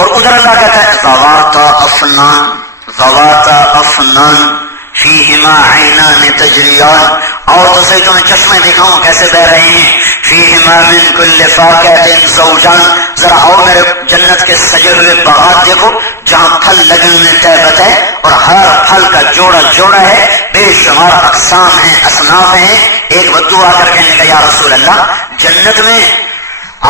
اور ادھر اللہ کہتا ہے ذواتا افنان فیہما عینان تجریان، اور تو صحیح تمہیں چشمے دکھاؤں کیسے بہ رہے ہیں، فیہما من کل فاکہۃ زوجان، ذرا آؤ میرے جنت کے سجے ہوئے باغات دیکھو جہاں پھل لگے ہوئے طیبت ہے، اور ہر پھل کا جوڑا جوڑا ہے، بے شمار اقسام ہیں، اصناف ہیں۔ ایک بدو آ کر کہنے کا یا رسول اللہ جنت میں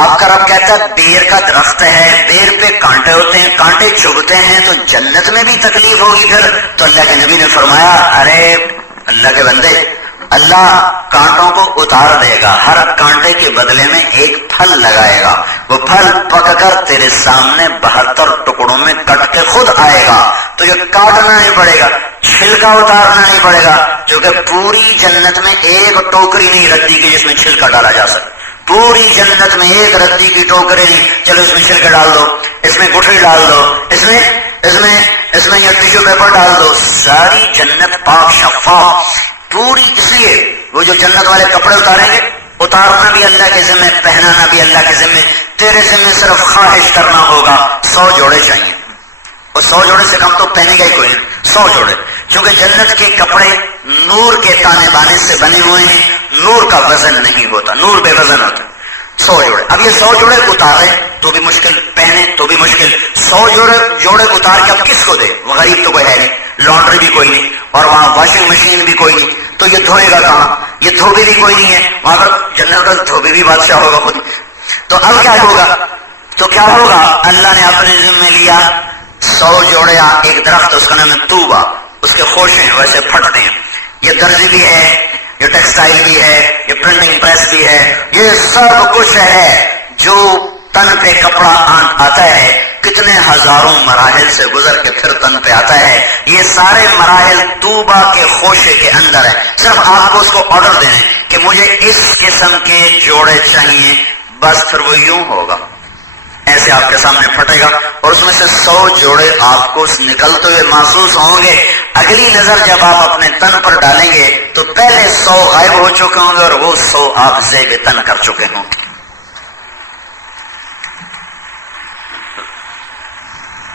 آپ کا رب کہتا ہے بیر کا درخت ہے، بیر پہ کانٹے ہوتے ہیں، کانٹے چبھتے ہیں، تو جنت میں بھی تکلیف ہوگی پھر؟ تو اللہ کے نبی نے فرمایا ارے اللہ کے بندے، اللہ کانٹوں کو اتار دے گا، ہر کانٹے کے بدلے میں ایک پھل لگائے گا، وہ پھل پک کر تیرے سامنے 72 ٹکڑوں میں کٹ کے خود آئے گا، تو یہ کاٹنا نہیں پڑے گا، چھلکا اتارنا نہیں پڑے گا، کیونکہ پوری جنت میں ایک ٹوکری نہیں ردی کی جس میں چھلکا ڈالا جا سکے، پوری جنت میں ایک ردی کی ٹوکری نہیں، چلو اس میں چھلکے ڈال دو، اس میں گٹھلی ڈال دو، اس میں یہ ٹیشو پیپر ڈال دو، ساری جنت پاک شفاف پوری۔ اس لیے وہ جو جنت والے کپڑے اتاریں گے، اتارنا بھی اللہ کے ذمہ، پہنانا بھی اللہ کے ذمہ، تیرے ذمہ صرف خواہش کرنا ہوگا 100 جوڑے چاہیے، اور 100 جوڑے سے کم تو پہنے گا ہی کوئی نہیں، 100 جوڑے، کیونکہ جنت کے کپڑے نور کے تانے بانے سے بنے ہوئے ہیں، نور کا وزن نہیں ہوتا، نور بے وزن ہوتا ہے۔ 100 جوڑے، اب یہ 100 جوڑے اتارے تو بھی مشکل، پہنے تو بھی مشکل، 100 جوڑے اتار کے اب کس کو دے؟ وہ غریب تو کوئی ہے نہیں، لانڈری بھی کوئی نہیں، اور وہاں واشنگ مشین بھی کوئی نہیں، تو یہ دھوئے گا کہاں؟ یہ دھوبی بھی کوئی نہیں ہے وہاں پر، جنت کا دھوبی بھی بادشاہ ہوگا خود، تو اب کیا ہوگا؟ تو کیا ہوگا؟ اللہ نے اپنے ذمہ لیا 100 جوڑے، ایک درخت اس کا نام ہے طوبہ، اس کے خوشے ہیں ویسے پھٹتے ہیں، یہ درزی بھی ہے، یہ ٹیکسٹائل بھی ہے، یہ پرنٹنگ پریس بھی ہے، یہ سب کچھ ہے جو تن پہ کپڑا آتا ہے، کتنے ہزاروں مراحل سے گزر کے پھر تن پہ آتا ہے، یہ سارے مراحل طوبہ کے خوشے کے اندر ہے، صرف آپ کو اس کو آرڈر دینے کہ مجھے اس قسم کے جوڑے چاہیے، بس پھر وہ یوں ہوگا، ایسے آپ کے سامنے پھٹے گا، اور اس میں سے 100 جوڑے آپ کو نکلتے ہوئے محسوس ہوں گے، اگلی نظر جب آپ اپنے تن پر ڈالیں گے تو پہلے 100 غائب ہو چکے ہوں گے اور وہ 100 آپ زیب تن کر چکے ہوں گے۔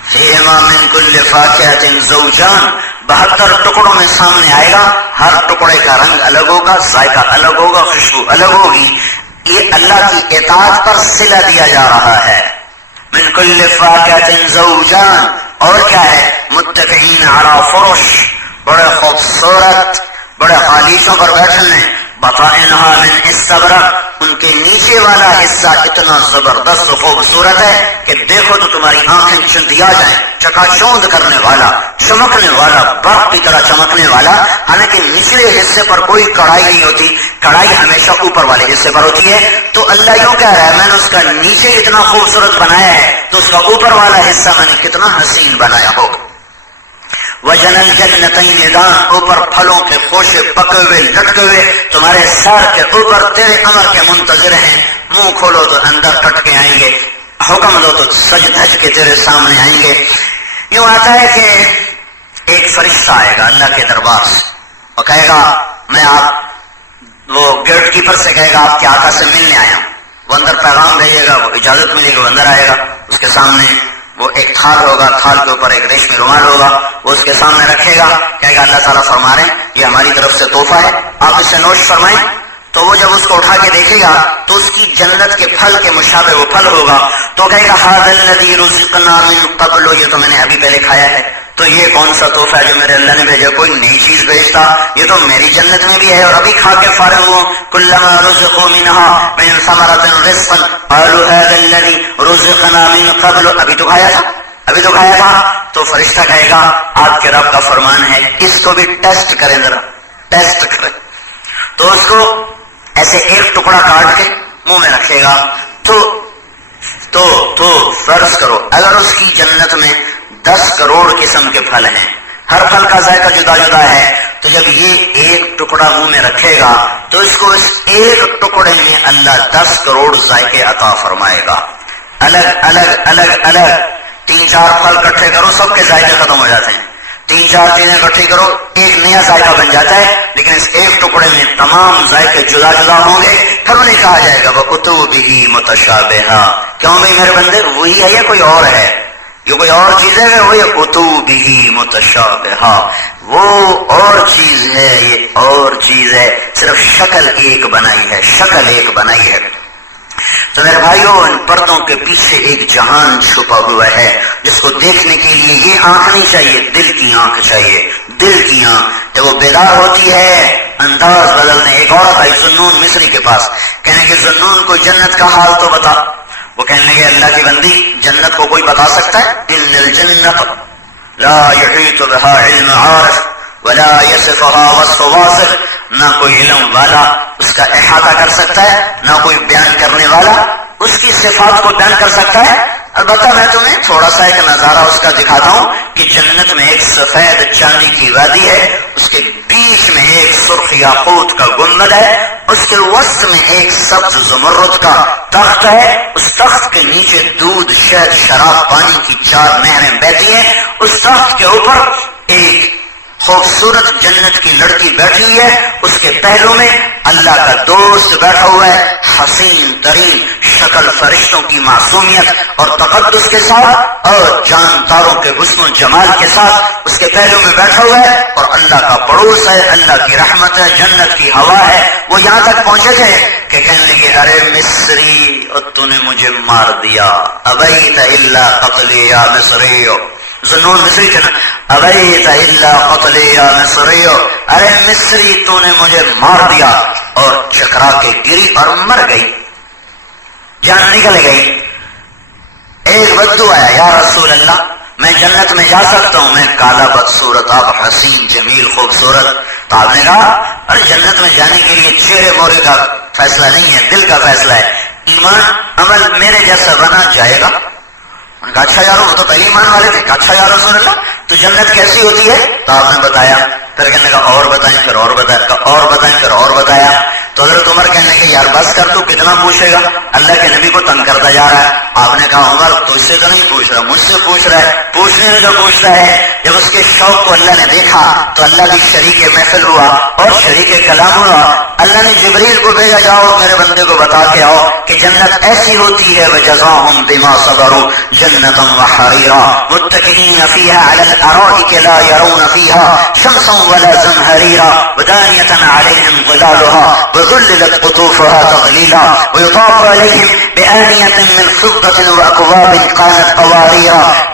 فیہما من کل فاکہۃ زوجان، 72 ٹکڑوں میں سامنے آئے گا، ہر ٹکڑے کا رنگ الگ ہوگا، ذائقہ الگ ہوگا، خوشبو الگ ہوگی، یہ اللہ کی اطاعت پر صلہ دیا جا رہا ہے۔ من کل فاکہۃ زوجان، اور کیا ہے؟ متکئین علی فرش، بڑے خوبصورت، بڑے خالیشوں پر بیٹھنے، بطائنہا من استبرق، ان کے نیچے والا حصہ اتنا زبردست و خوبصورت ہے کہ دیکھو تو تمہاری آنکھیں چندیا جائیں، چکا چوند کرنے والا، چمکنے والا، برق کی طرح چمکنے والا، حالانکہ نچلے حصے پر کوئی کڑھائی نہیں ہوتی، کڑھائی ہمیشہ اوپر والے حصے پر ہوتی ہے، تو اللہ یوں کہہ رہا ہے میں نے اس کا نیچے اتنا خوبصورت بنایا ہے تو اس کا اوپر والا حصہ میں نے کتنا حسین بنایا ہوگا۔ وَجَنَى الْجَنَّتَيْنِ دَانٍ، اوپر پھلوں کے خوشے پکے ہوئے لٹکے ہوئے تمہارے سر کے اوپر تیرے امر کے منتظر ہیں، منہ کھولو تو اندر کٹ کے آئیں گے، حکم دو تو سج دھج کے تیرے سامنے آئیں گے۔ یوں آتا ہے کہ ایک فرشتہ آئے گا اللہ کے دربار سے اور کہے گا میں آپ، وہ گیٹ کیپر سے کہے گا آپ کے آقا سے ملنے آیا ہوں، وہ اندر پیغام بھیجے گا، وہ اجازت ملے گی، وہ اندر آئے گا، اس کے سامنے وہ ایک تھال ہوگا، تھال کے اوپر ایک ریشمی رومال ہوگا، وہ اس کے سامنے رکھے گا، کہے گا اللہ تعالیٰ فرما رہے ہیں یہ ہماری طرف سے تحفہ ہے، آپ اس سے نوش فرمائیں۔ تو وہ جب اس کو اٹھا کے دیکھے گا تو اس کی جنت کے پھل کے مشابہ وہ پھل ہوگا، تو کہے گا ھذا الذی رزقنا من قبل، یہ تو میں نے ابھی پہلے کھایا ہے، تو یہ کون سا تحفہ ہے جو میرے اللہ نے بھیجا؟ کوئی نئی چیز بھیجتا، یہ تو میری جنت میں بھی ہے اور ابھی کھا کے فارغ ہوں۔ کلما رزقوا منها من ثمرة رزقا قالوا ھذا الذی رزقنا من قبل، ابھی تو کھایا تھا، تو فرشتہ کہے گا آپ کے رب کا فرمان ہے اس کو بھی ٹیسٹ کریں، ذرا ٹیسٹ کریں، تو اس کو ایسے ایک ٹکڑا کاٹ کے منہ میں رکھے گا، تو فرض کرو اگر اس کی جنت میں 10 کروڑ قسم کے پھل ہیں، ہر پھل کا ذائقہ جدا جدا ہے، تو جب یہ ایک ٹکڑا منہ میں رکھے گا تو اس کو اس ایک ٹکڑے میں اللہ 10 کروڑ ذائقے عطا فرمائے گا، الگ الگ الگ الگ۔ 3-4 پھل اکٹھے کرو سب کے ذائقے ختم ہو جاتے ہیں، 3-4 چیزیں اکٹھی کرو ایک نیا ذائقہ بن جاتا ہے، لیکن اس ایک ٹکڑے میں تمام ذائقے جدا جدا ہوں گے، پھر انہیں کہا جائے گا وَقُتُوبِهِ مُتَشَابِهًا، کیوں بھائی میرے بندے وہی ہے یا کوئی اور ہے؟ یہ کوئی اور چیز ہے کہ وہ قطوبہ متشابہہ، وہ اور چیز ہے، یہ اور چیز ہے، صرف شکل ایک بنائی ہے، شکل ایک بنائی ہے۔ تو میرے بھائیوں، ان پردوں کے پیچھے ایک جہان چھپا ہوا ہے جس کو دیکھنے کے لیے یہ آنکھ نہیں چاہیے، دل کی آنکھ چاہیے، دل کی آنکھ۔ جب وہ بیدار ہوتی ہے انداز بدلنے۔ ایک عورت آئی ذنون مصری کے پاس، کہنے کہ ذنون کو جنت کا حال تو بتا۔ وہ کہنے لگے اللہ کی بندی، جنت کو کوئی بتا سکتا ہے؟ ان الجنت لا یحیط بها علم عارف ولا یصفها وصف واصف، نہ کوئی علم والا اس کا احاطہ کر سکتا ہے، نہ کوئی بیان کرنے والا اس کی صفات کو بیان کر سکتا ہے۔ البتہ میں تمہیں تھوڑا سا ایک نظارہ اس کا دکھاتا ہوں کہ جنت میں ایک سفید چاندی کی وادی ہے، اس کے بیچ میں ایک سرخ یاقوت کا گنبد ہے، اس کے وسط میں ایک سبز زمرد کا تخت ہے، اس تخت کے نیچے دودھ، شہد، شراب، پانی کی 4 نہریں بہتی ہیں، اس تخت کے اوپر ایک خوبصورت جنت کی لڑکی بیٹھی ہوئی ہے، اس کے پہلو میں اللہ کا دوست بیٹھا ہوا ہے، حسین ترین، شکل فرشتوں کی معصومیت اور تقدس کے ساتھ اور جانداروں کے حسن و جمال کے ساتھ اس کے پہلو میں بیٹھا ہوا ہے، اور اللہ کا پڑوس ہے، اللہ کی رحمت ہے، جنت کی ہوا ہے۔ وہ یہاں تک پہنچے تھے کہ کہنے لگے ارے مصری، اور تو نے مجھے مار دیا، ابیت الا قتلی یا مصری، ذنون مصری تھے نا، ابیت الا قتلی یا مصری، ارے مصری تو نے مجھے مار دیا، اور چکرا کے گری اور مر گئی، جان نکل گئی۔ ایک بدو آیا، یا رسول اللہ میں جنت میں جا سکتا ہوں؟ میں کالا بدصورت، آپ حسین جمیل خوبصورت۔ تو آپ نے کہا ارے جنت میں جانے کے لیے چہرے مورے کا فیصلہ نہیں ہے، دل کا فیصلہ ہے، ایمان عمل میرے جیسا بنا جائے گا۔ کہا اچھا یارو، وہ تو پہلے ایمان والے تھے۔ کہا اچھا یا رسول اللہ تو جنت کیسی ہوتی ہے؟ تو آپ نے بتایا، پھر کہنے لگا اور بتائیں، پھر اور بتایا، اور بتائیں، پھر اور بتایا۔ تو حضرت عمر کہنے لگے یار بس کر، تو کتنا پوچھے گا، اللہ کے نبی کو تنگ کرتا جا رہا ہے۔ آپ نے کہا عمر تو اس سے تو نہیں پوچھ رہا، مجھ سے پوچھ رہا ہے، پوچھنے میں جو پوچھتا ہے۔ جب اس کے شوق کو اللہ نے دیکھا تو اللہ بھی شریک محفل ہوا اور شریک کلام ہوا۔ اللہ نے جبریل کو بھیجا، جاؤ میرے بندے کو بتا کے آؤ کہ جنت ایسی ہوتی ہے، وجزاهم بما صبروا جنتا وحریرا متکئین فیہا علی الارائک لا یرون فیہا شمسا ولا زمہریرا ودانیۃ علیہم ظلالها وذللت قطوفها تظلیلا ویطاف علیہم بآنیۃ من فضة واکواب كانت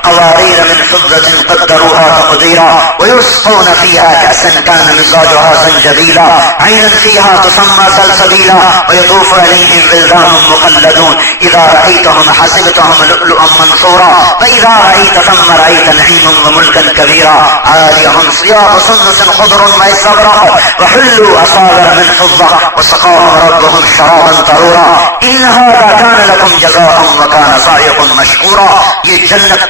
قواریر من فضة قدروها تقدیرا ویسقون فیہا کأسا کان مزاجها زنجبیلا عینا فیہا تسمى سلسبیلا ویطوف علیہم ولدان مخلدون اذا رأیتهم حسبتهم لؤلؤا منثورا فإذا رأيت ثم رأيت نعيما وملكا كبيرا عاليهم ثياب سندس خضر واستبرق وحلوا أساور من فضة وسقاهم ربهم شرابا طهورا إن هذا كان لكم جزاء وكان سعيكم مشكورا۔ یہ جنت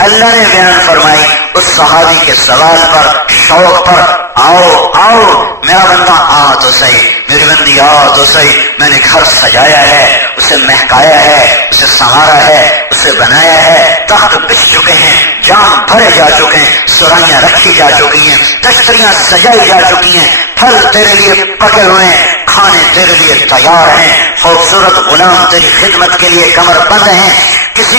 اللہ نے بیان فرمائی اس صحابی کے سوال پر، شوق پر، آؤ آؤ میرا بندہ آ تو صحیح، میری بندی آ تو صحیح، میں نے گھر سجایا ہے، اسے مہکایا ہے، اسے سنوارا ہے، اسے بنایا ہے، تخت بچھ چکے ہیں، جام بھرے جا چکے ہیں، سرائیاں رکھی جا چکی ہیں، تشتریاں سجائی جا چکی ہیں، پھل تیرے لیے پکے ہوئے ہیں، کھانے تیرے لیے تیار ہیں، خوبصورت غلام تیری خدمت کے لیے کمر بند ہیں۔ کسی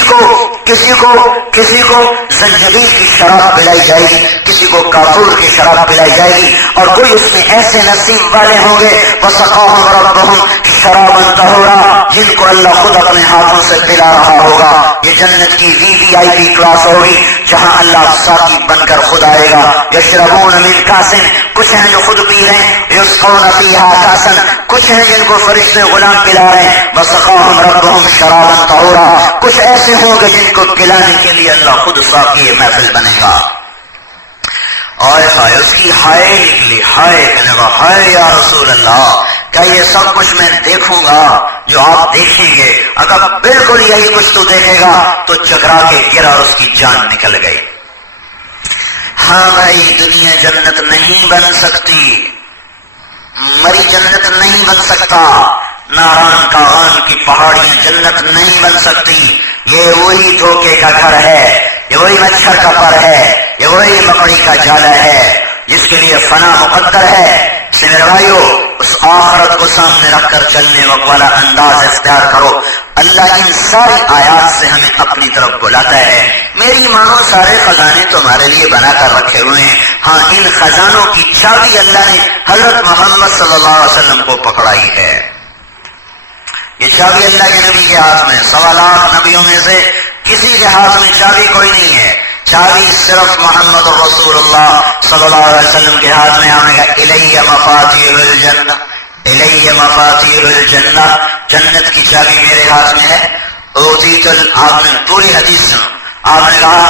کو زنجبیل کی شراب پلائی جائے گی، کسی کو کافور کی شراب پلائی جائے گی، اور کوئی اس میں ایسے نصیب والے ہوں گے وسقاهم ربهم شرابا طہورا، جن کو اللہ خود اپنے ہاتھوں سے پلا رہا ہوگا۔ یہ جنت کی VIP کلاس ہوگی جہاں اللہ ساقی بن کر خود آئے گا۔ یشربون من کاس، کچھ ہیں جو خود پی رہے ہیں، یسقون فیہا کاسا، کچھ ہیں جن کو فرشتے غلام پلا رہے ہیں، وسقاهم ربهم شرابا طہورا، کچھ ایسے ہوں گے جن کو پلانے کے لیے اللہ خود ساقی محفل بنے گا۔ اور اس کی ہائے نکلی، ہائے کہنے گا ہائے یا رسول اللہ، کیا یہ سب کچھ میں دیکھوں گا جو آپ دیکھیں گے؟ اگر بالکل یہی کچھ تو دیکھے گا تو چکرا کے گرا اور اس کی جان نکل گئی۔ ہاں بھائی، دنیا جنت نہیں بن سکتی، مری جنت نہیں بن سکتا، ناران کاغان کی پہاڑیاں جنت نہیں بن سکتی۔ یہ وہی دھوکے کا گھر ہے، یہ وہی مچھر کا پر ہے، یہ وہی مکڑی کا جالا ہے جس کے لیے فنا مقدر ہے۔ میرے بھائیو، اس آخرت کو سامنے رکھ کر چلنے والا انداز اختیار کرو۔ اللہ ان ساری آیات سے ہمیں اپنی طرف بلاتا ہے، میری مانو سارے خزانے تمہارے لیے بنا کر رکھے ہوئے ہیں، ہاں ان خزانوں کی چابی اللہ نے حضرت محمد صلی اللہ علیہ وسلم کو پکڑائی ہے۔ یہ چابی اللہ کے نبی کے ہاتھ میں، 1.25 لاکھ نبیوں میں سے کسی کے ہاتھ میں چابی کوئی نہیں ہے، چابی صرف محمد رسول اللہ صلی اللہ علیہ وسلم کے ہاتھ میں آنے گا۔ الیہ مفاتیح الجنہ، الیہ مفاتیح الجنہ، جنت کی چابی میرے ہاتھ میں ہے۔ اوتیت آپ نے پوری حدیث سنو، آپ نے کہا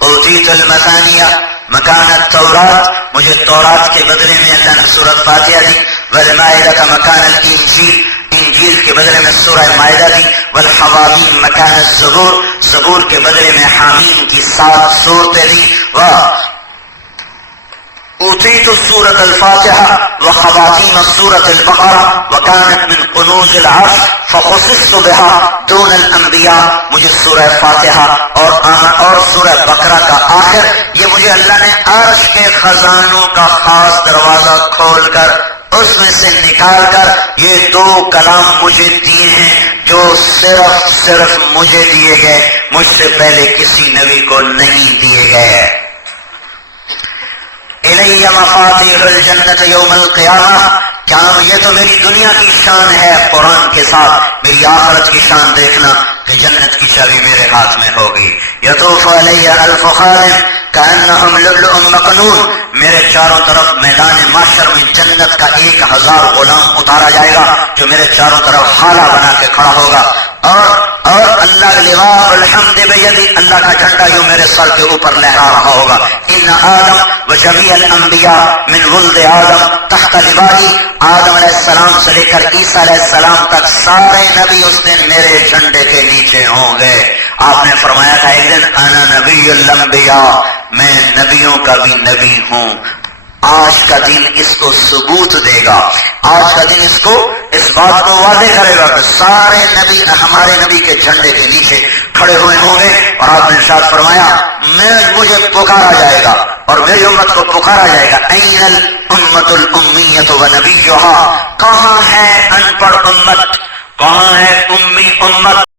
اوتیت المثانیہ مکان التورات، مجھے تورات کے بدلے میں اللہ نے سورۃ فاتحہ دی، والمائدہ کا مکان الانجیل، انجیل کے بدلے میں سورہ مائدہ دی، والحوامیم مکان الزبور، زبور کے بدلے میں حامیم کی 7 صورتیں دی، اوتیت سورۃ الفاتحہ وخواتیم سورۃ البقرہ وکانت من کنوز العرش فخصصت بها دون الانبیاء، مجھے سورہ فاتحہ اور سورہ بقرہ کا آخر، یہ مجھے اللہ نے عرش کے خزانوں کا خاص دروازہ کھول کر اس میں سے نکال کر یہ 2 کلام مجھے دیے ہیں جو صرف مجھے دیے گئے، مجھ سے پہلے کسی نبی کو نہیں دیے گئے۔ الیہ مفاتیح الجنۃ یوم القیامہ، کیا یہ تو میری دنیا کی شان ہے قرآن کے ساتھ، میری آخرت کی شان دیکھنا کہ جنت کی چابی میرے ہاتھ میں ہوگی۔ یطوف علیہ الف خادم کانہم لؤلؤ مکنون، میرے چاروں طرف میدان محشر میں جنت کا 1000 غلام اتارا جائے گا جو میرے چاروں طرف حالہ بنا کے کھڑا ہوگا، اور اللہ لواء الحمد بیدی، اللہ کا جھنڈا یوں میرے سر کے اوپر لہرا رہا ہوگا۔ ان آدم و جمیع الانبیاء من ولد آدم تحت لوائی، آدم علیہ السلام سے لے کر عیسیٰ علیہ السلام تک سارے نبی اس دن میرے جھنڈے کے نیچے ہوں گے۔ آپ نے فرمایا تھا ایک دن انا نبی الانبیاء، میں نبیوں کا بھی نبی ہوں۔ آج کا دن اس کو ثبوت دے گا، آج کا دن اس بات کو واضح کرے گا کہ سارے نبی ہمارے نبی کے جھنڈے کے نیچے کھڑے ہوئے ہوں گے، اور آپ نے ارشاد فرمایا مجھے پکارا جائے گا اور میری امت کو پکارا جائے گا، این الامۃ الامیۃ ونبیھا، کہاں ہے ان پڑھ امت، کہاں ہے امی امت،